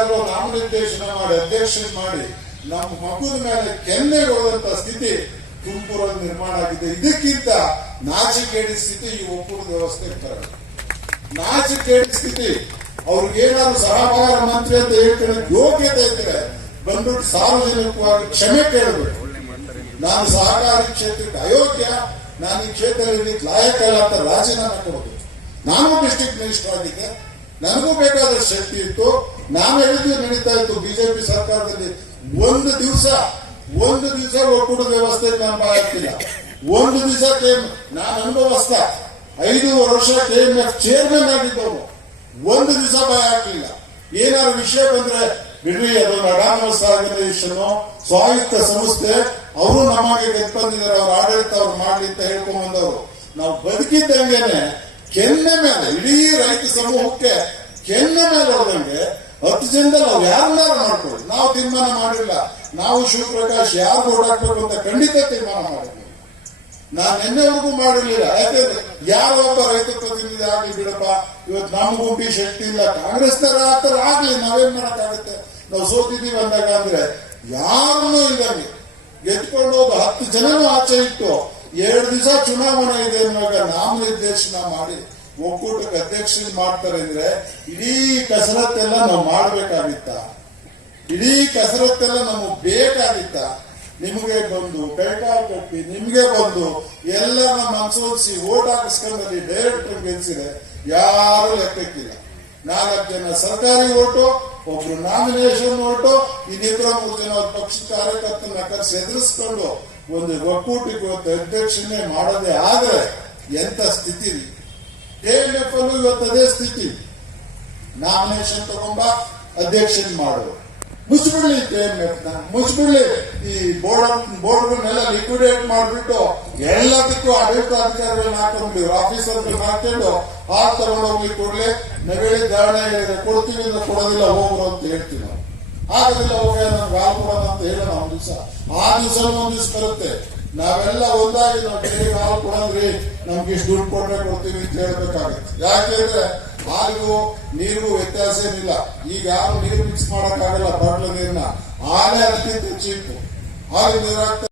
ಯಾರೋ ನಾಮನಿರ್ದೇಶನ ಮಾಡಿ, ಅಧ್ಯಕ್ಷ ಮಾಡಿ, ನಮ್ಮ ಮಗುವಿನ ಮೇಲೆ ಕೆನ್ನೆ ಸ್ಥಿತಿ ತುಮಕೂರಲ್ಲಿ ನಿರ್ಮಾಣ ಆಗಿದೆ. ಇದಕ್ಕಿಂತ ನಾಚಿಕೇಡಿ ಸ್ಥಿತಿ ಈ ಒಕ್ಕೂಟದ ವ್ಯವಸ್ಥೆ ಬರಲ್ಲ. ನಾಚಿಕೇಡಿ ಸ್ಥಿತಿ ಅವ್ರಿಗೇನಾದ್ರು ಸಹಕಾರ ಮಂತ್ರಿ ಅಂತ ಹೇಳ್ತಾರೆ, ಯೋಗ್ಯತೆ ಇದ್ರೆ ಬಂದ್ಬಿಟ್ಟು ಸಾರ್ವಜನಿಕವಾಗಿ ಕ್ಷಮೆ ಕೇಳಬೇಕು. ನಾನು ಸಹಕಾರಿ ಕ್ಷೇತ್ರಕ್ಕೆ ಅಯೋಗ್ಯ, ನಾನು ಈ ಕ್ಷೇತ್ರದಲ್ಲಿ ಲಾಯಕ ಇಲ್ಲ ಅಂತ ರಾಜೀನಾಮೆ ಕೊಡಬೇಕು ನಾನು ಡಿಸ್ಟಿಕ್ ಮಿನಿಸ್ಟರ್ ಆಗಿದ್ದೆ. ನನಗೂ ಬೇಕಾದ ಶಕ್ತಿ ಇತ್ತು. ನಾನು ಹೇಳಿದ್ದು ನಡೀತಾ ಇತ್ತು. ಬಿಜೆಪಿ ಸರ್ಕಾರದಲ್ಲಿ ಒಂದು ದಿವಸ ಒಂದು ದಿವಸ ಒಕ್ಕೂಟದ ವ್ಯವಸ್ಥೆ ನಾನು ಬಾಯ್ತಿಲ್ಲ ಒಂದು ದಿವಸ ನಾನು ಅನುಭವಸ್ತ ಐದು ವರ್ಷ ಕೆ ಎಂ ಎಫ್ ಚೇರ್ಮನ್ ಆಗಿದ್ದವನು. ಒಂದು ದಿವಸ ಭಯ ಹಾಕ್ಲಿಲ್ಲ. ಏನಾದ್ರು ವಿಷಯ ಬಂದ್ರೆ, ಬಿಡ್ರಿ, ಅದು ಅಡಾನವಸ್ ಆರ್ಗನೈಸೇಷನ್ ಸ್ವಾಯತ್ತ ಸಂಸ್ಥೆ, ಅವರು ನಮಗೆ ಗೆದ್ದು ಬಂದಿದ್ದಾರೆ. ಅವ್ರ ಆಡಳಿತ ಅವ್ರು ಮಾಡಲಿ ಅಂತ ಹೇಳ್ಕೊಂಡ್ ಬಂದವರು. ನಾವು ಬದುಕಿದ್ದಂಗೆನೆ ಕೆನ್ನೆ ಮೇಲೆ, ಇಡೀ ರೈತ ಸಮೂಹಕ್ಕೆ ಕೆನ್ನೆ ಮೇಲೆ ಹೊಡೆದಂಗೆ ಹತ್ತು ಜನದಲ್ಲಿ ನಾವು ಯಾರನ್ನಾರು ಮಾಡ್ಕೊಳ್ಳಿ ನಾವು ತೀರ್ಮಾನ ಮಾಡಿಲ್ಲ. ನಾವು ಶಿವಪ್ರಕಾಶ್ ಯಾರು ಓಟ್ ಅಂತ ಖಂಡಿತ ತೀರ್ಮಾನ ಮಾಡಿದ್ವಿ. ನಾನು ನಿನ್ನೆವರೆಗೂ ಮಾಡಿರಲಿಲ್ಲ. ಯಾಕಂದ್ರೆ ಯಾರೋ ರೈತ ಪ್ರತಿನಿಧಿ ಆಗ್ಲಿ ಬಿಡಪ್ಪ, ಇವತ್ತು ನಮ್ಮ ಗುಂಪಿ ಶಕ್ತಿ ಇಲ್ಲ. ಕಾಂಗ್ರೆಸ್ನರ ಆತರ ಆಗ್ಲಿ, ನಾವೇನ್ ಮಾಡಕ್ಕಾಗುತ್ತೆ? ನಾವು ಸೋತಿದ್ದೀವಿ ಅಂದಾಗ ಅಂದ್ರೆ ಯಾರನ್ನೂ ಇಲ್ಲಂಗೆ ಗೆದ್ಕೊಂಡು ಹೋದ ಹತ್ತು ಜನನೂ ಆಚೆ ಇಟ್ಟು ಎರಡು ದಿವಸ ಚುನಾವಣೆ ಇದೆ ಅನ್ನುವಾಗ ನಾಮನಿರ್ದೇಶನ ಮಾಡಿ ಒಕ್ಕೂಟಕ್ಕೆ ಅಧ್ಯಕ್ಷ ಮಾಡ್ತಾರೆ ಅಂದ್ರೆ, ಇಡೀ ಕಸರತ್ತೆಲ್ಲ ನಾವು ಮಾಡ್ಬೇಕಾಗಿತ್ತ? ಇಡೀ ಕಸರತ್ತೆಲ್ಲ ನಮಗೆ ಬೇಕಾಗಿತ್ತ? ನಿಮಗೆ ಬಂದು ಕೈಕಾಲು ಕಟ್ಟಿ, ನಿಮ್ಗೆ ಬಂದು ಎಲ್ಲ ನಮ್ಮ ಅನುಸರಿಸಿ ಓಟ್ ಹಾಕಿಸ್ಕೊಂಡಲ್ಲಿ ಡೈರೆಕ್ಟರ್ ಗೆಲ್ಸಿದೆ ಯಾರು ಲೆಕ್ಕಕ್ಕಿಲ್ಲ. ನಾಲ್ಕು ಜನ ಸರ್ಕಾರಿ ಓಟು, ಒಬ್ರು ನಾಮಿನೇಷನ್ ಓಟು ಇನ್ನಿಬ್ಬರ ಮೂರು ಜನ ಪಕ್ಷ ಕಾರ್ಯಕರ್ತನ ಕರೆಸಿ ಎದುರಿಸ್ಕೊಂಡು ಒಂದು ಒಕ್ಕೂಟಕ್ಕೆ ಅಧ್ಯಕ್ಷನೇ ಮಾಡೋದೇ ಆದ್ರೆ ಎಂತ ಸ್ಥಿತಿ ಕೆಎಂಎಫ್ ಅಲ್ಲೂ ಇವತ್ತು ಅದೇ ಸ್ಥಿತಿ. ನಾಮಿನೇಷನ್ ತಗೊಂಬ, ಅಧ್ಯಕ್ಷನ್ ಮಾಡು. ಮುಚ್ಚಿಬಿಡ್ಲಿ ಕೆಎಂಎಫ್ನ ಮುಚ್ಚಿಬಿಡ್ಲಿ ಈ ಬೋರ್ಡ್ ಬೋರ್ಡ್ಗಳನ್ನೆಲ್ಲ ಲಿಕ್ವಿಡೇಟ್ ಮಾಡಿಬಿಟ್ಟು ಎಲ್ಲದಕ್ಕೂ ಆಡಳಿತ ಅಧಿಕಾರಿಗಳನ್ನ ಹಾಕೊಂಡು ಆಫೀಸರ್ ಹಾಕೊಂಡು ಹಾಲು ತಗೊಂಡೋಗ್ಲಿ ಕೊಡ್ಲಿ. ನವೇಳಿ ಧಾರಣೆ ಕೊಡ್ತೀವಿ ಅಂದ್ರೆ ಕೊಡೋದಿಲ್ಲ ಹೋಗ್ರು ಅಂತ ಹೇಳ್ತೀವಿ ನಾವು. ಆಗೋದಿಲ್ಲ ಹೋಗ ಹಾಲು ಕೊಡೋಣ ಅಂತ ಹೇಳೋಣ ಒಂದು ದಿವಸ. ಆ ದಿವಸ ಒಂದ್ ದಿವಸ ಬರುತ್ತೆ. ನಾವೆಲ್ಲ ಒಂದಾಗಿ ನಾವು ಡೈರಿಗೆ ಹಾಲು ಕೊಡೋದ್ರಿ ನಮ್ಗೆ ಇಷ್ಟು ದುಡ್ಡು ಕೊಟ್ರೆ ಕೊಡ್ತೀವಿ ಅಂತ ಹೇಳ್ಬೇಕಾಗತ್ತೆ. ಯಾಕೆಂದ್ರೆ ಹಾಲಿಗೂ ನೀರಿಗೂ ವ್ಯತ್ಯಾಸ ಏನಿಲ್ಲ. ಈಗ ಯಾರು ನೀರು ಮಿಕ್ಸ್ ಮಾಡಕ್ಕಾಗಲ್ಲ, ಬಾಟ್ಲ ನೀರನ್ನ ಹಾಲೇ ಅದಕ್ಕಿಂತ ಚೀಪು ಹಾಲು ನೀರಾಗ್ತಾ